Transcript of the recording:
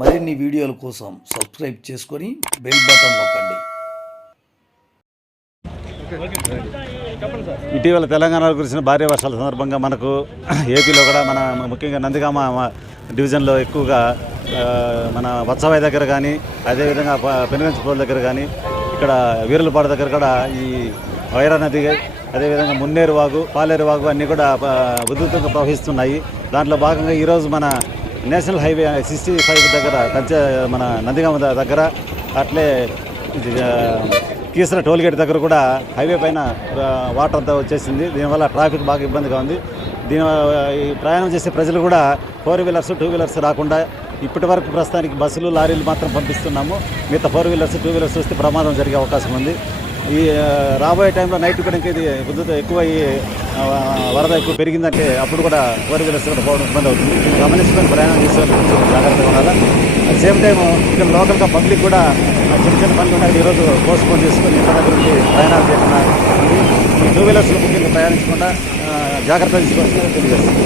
మరిన్ని వీడియోల కోసం సబ్స్క్రైబ్ చేసుకొని బెల్ బటన్ నొక్కండి. ఇటీవల తెలంగాణలో కురిసిన భారీ వర్షాల సందర్భంగా మనకు ఏపీలో కూడా మన ముఖ్యంగా నందిగామ డివిజన్లో ఎక్కువగా మన వత్సవాయి దగ్గర కానీ అదేవిధంగా పెనుగంచిపోల దగ్గర కానీ ఇక్కడ వీరులపాడు దగ్గర కూడా ఈ వైరా నది అదేవిధంగా మున్నేరు వాగు పాలేరు వాగు అన్నీ కూడా ఉధృతంగా ప్రవహిస్తున్నాయి. దాంట్లో భాగంగా ఈరోజు మన నేషనల్ హైవే 65 దగ్గర మన నందిగామ దగ్గర అట్లే కీసర టోల్గేట్ దగ్గర కూడా హైవే పైన వాటర్ అంతా వచ్చేసింది. దీనివల్ల ట్రాఫిక్ బాగా ఇబ్బందిగా ఉంది. ఈ ప్రయాణం చేసే ప్రజలు కూడా 4 వీలర్స్ 2 వీలర్స్ రాకుండా ఇప్పటి వరకు ప్రస్తుతానికి బస్సులు లారీలు మాత్రం పంపిస్తున్నాము. మిగతా 4 వీలర్స్ 2 వీలర్స్ వస్తే ప్రమాదం జరిగే అవకాశం ఉంది. ఈ రాబోయే టైంలో నైట్ కూడా ఇంకా ఇది ఉధృత ఎక్కువ వరద ఎక్కువ పెరిగిందంటే అప్పుడు కూడా 4 వీలర్స్ కూడా పోవడం ఇబ్బంది అవుతుంది. గమనించుకొని ప్రయాణం చేసే జాగ్రత్తగా ఉండాలి. అట్ సేమ్ టైం ఇక్కడ లోకల్గా పబ్లిక్ కూడా చిన్న చిన్న పనులు ఉన్నాయి ఈరోజు పోస్ట్పోన్ చేసుకొని ఇంటి దగ్గర నుండి ప్రయాణాలు చేయకుండా ఈ 2 వీలర్స్లో ముఖ్యంగా ప్రయాణించకుండా జాగ్రత్త తీసుకోవాల్సింది తెలియజేస్తుంది.